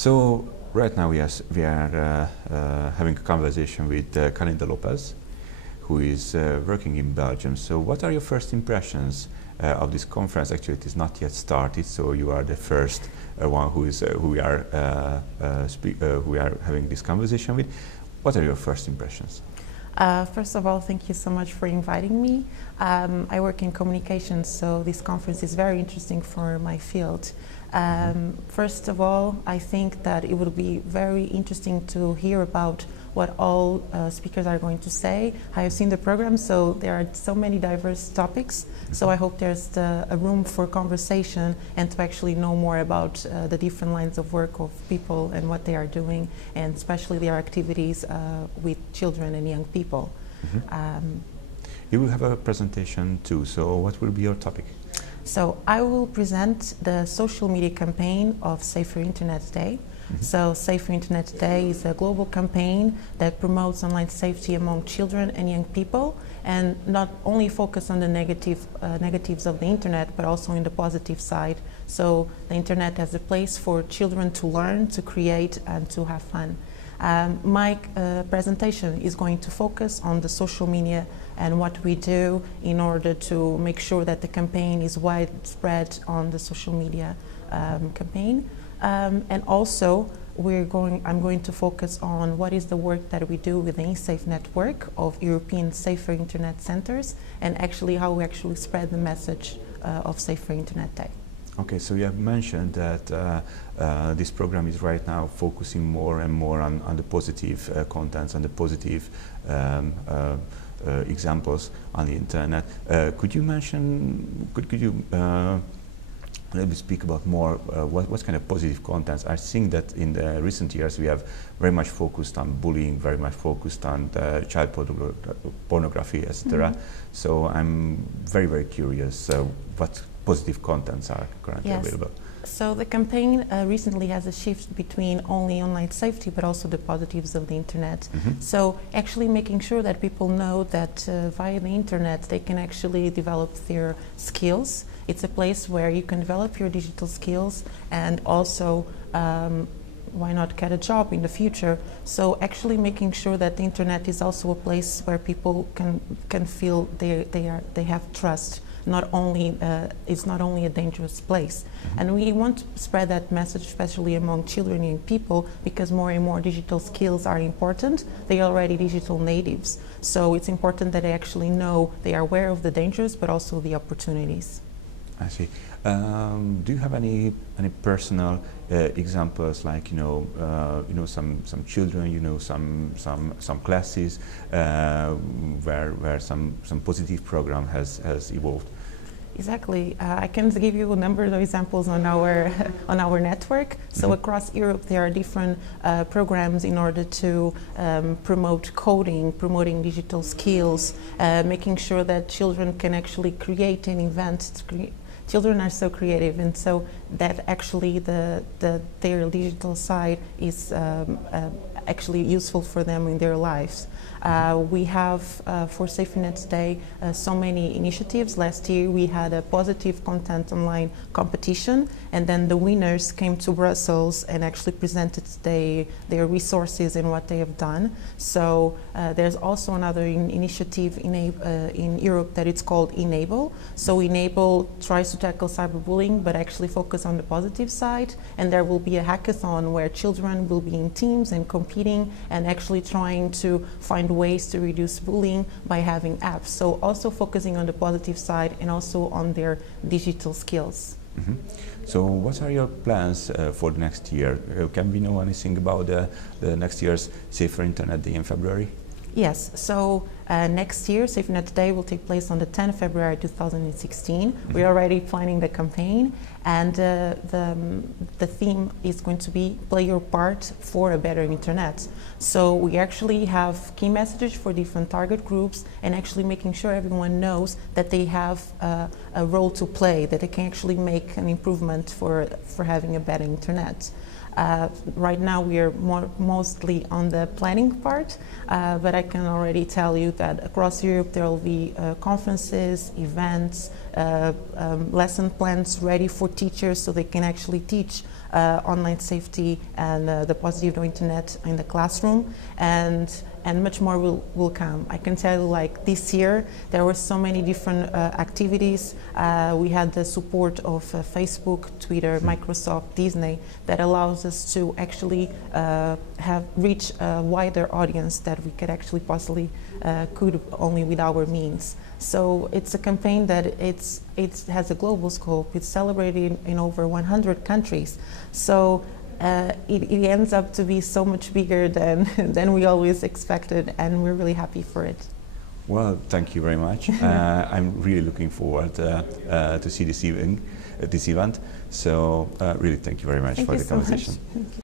So right now we are having a conversation with Carlinda Lopes, who is working in Belgium. So what are your first impressions of this conference? Actually, it is not yet started, so you are the first one who we are having this conversation with. What are your first impressions? First of all, thank you so much for inviting me. I work in communications, so this conference is very interesting for my field. First of all, I think that it would be very interesting to hear about what all speakers are going to say. I have seen the program, so there are so many diverse topics. So I hope there's a room for conversation and to actually know more about the different lines of work of people and what they are doing, and especially their activities with children and young people. You will have a presentation too, so what will be your topic? So I will present the social media campaign of Safer Internet Day. So Safer Internet Day is a global campaign that promotes online safety among children and young people, and not only focus on the negatives of the internet, but also in the positive side. So the internet as a place for children to learn, to create, and to have fun. My presentation is going to focus on the social media and what we do in order to make sure that the campaign is widespread on the social media campaign. And also, I'm going to focus on what is the work that we do with the Insafe network of European Safer Internet Centers, and actually how we actually spread the message of Safer Internet Day. Okay, so you have mentioned that this program is right now focusing more and more on the positive contents and the positive examples on the internet. Could you mention, could you maybe speak about more what kind of positive contents? I think that in the recent years we have very much focused on bullying, very much focused on child pornography, etc. So I'm very, very curious what positive contents are currently available. So the campaign recently has a shift between only online safety, but also the positives of the internet. So actually making sure that people know that via the internet they can actually develop their skills. It's a place where you can develop your digital skills and also why not get a job in the future. So actually making sure that the internet is also a place where people can feel they have trust. It's not only a dangerous place. And we want to spread that message, especially among children and young people, because more and more digital skills are important. They are already digital natives. So it's important that they actually know, they are aware of the dangers, but also the opportunities. I see. Do you have any personal examples, like some children, some classes where some positive program has evolved? Exactly. I can give you a number of examples on our on our network. So across Europe there are different programs in order to promote coding, promoting digital skills, making sure that children can actually create and invent. Children are so creative, and so that actually their digital side is actually useful for them in their lives. We have for SafeNet Day so many initiatives. Last year we had a positive content online competition, and then the winners came to Brussels and actually presented their resources and what they have done. So there's also another initiative in Europe that it's called Enable. So Enable tries to tackle cyberbullying, but actually focus on the positive side, and there will be a hackathon where children will be in teams and competing and actually trying to find ways to reduce bullying by having apps. So also focusing on the positive side and also on their digital skills. So what are your plans for the next year? Can we know anything about the next year's Safer Internet Day in February? Yes, so next year SafeNet Day will take place on the 10th of February 2016. We're already planning the campaign, and the theme is going to be play your part for a better internet. So we actually have key messages for different target groups, and actually making sure everyone knows that they have a role to play, that they can actually make an improvement for having a better internet. Right now we are mostly on the planning part, but I can already tell you that across Europe there will be conferences, events, lesson plans ready for teachers so they can actually teach online safety and the positive no internet in the classroom, and much more will come. I can tell you, like this year, there were so many different activities. We had the support of Facebook, Twitter, Microsoft, Disney, that allows us to actually reach a wider audience that we could actually possibly could only with our means. So it's a campaign that it has a global scope. It's celebrated in over 100 countries. So it ends up to be so much bigger than we always expected, and we're really happy for it. Well, thank you very much. I'm really looking forward to see this event. So really, thank you very much for the conversation.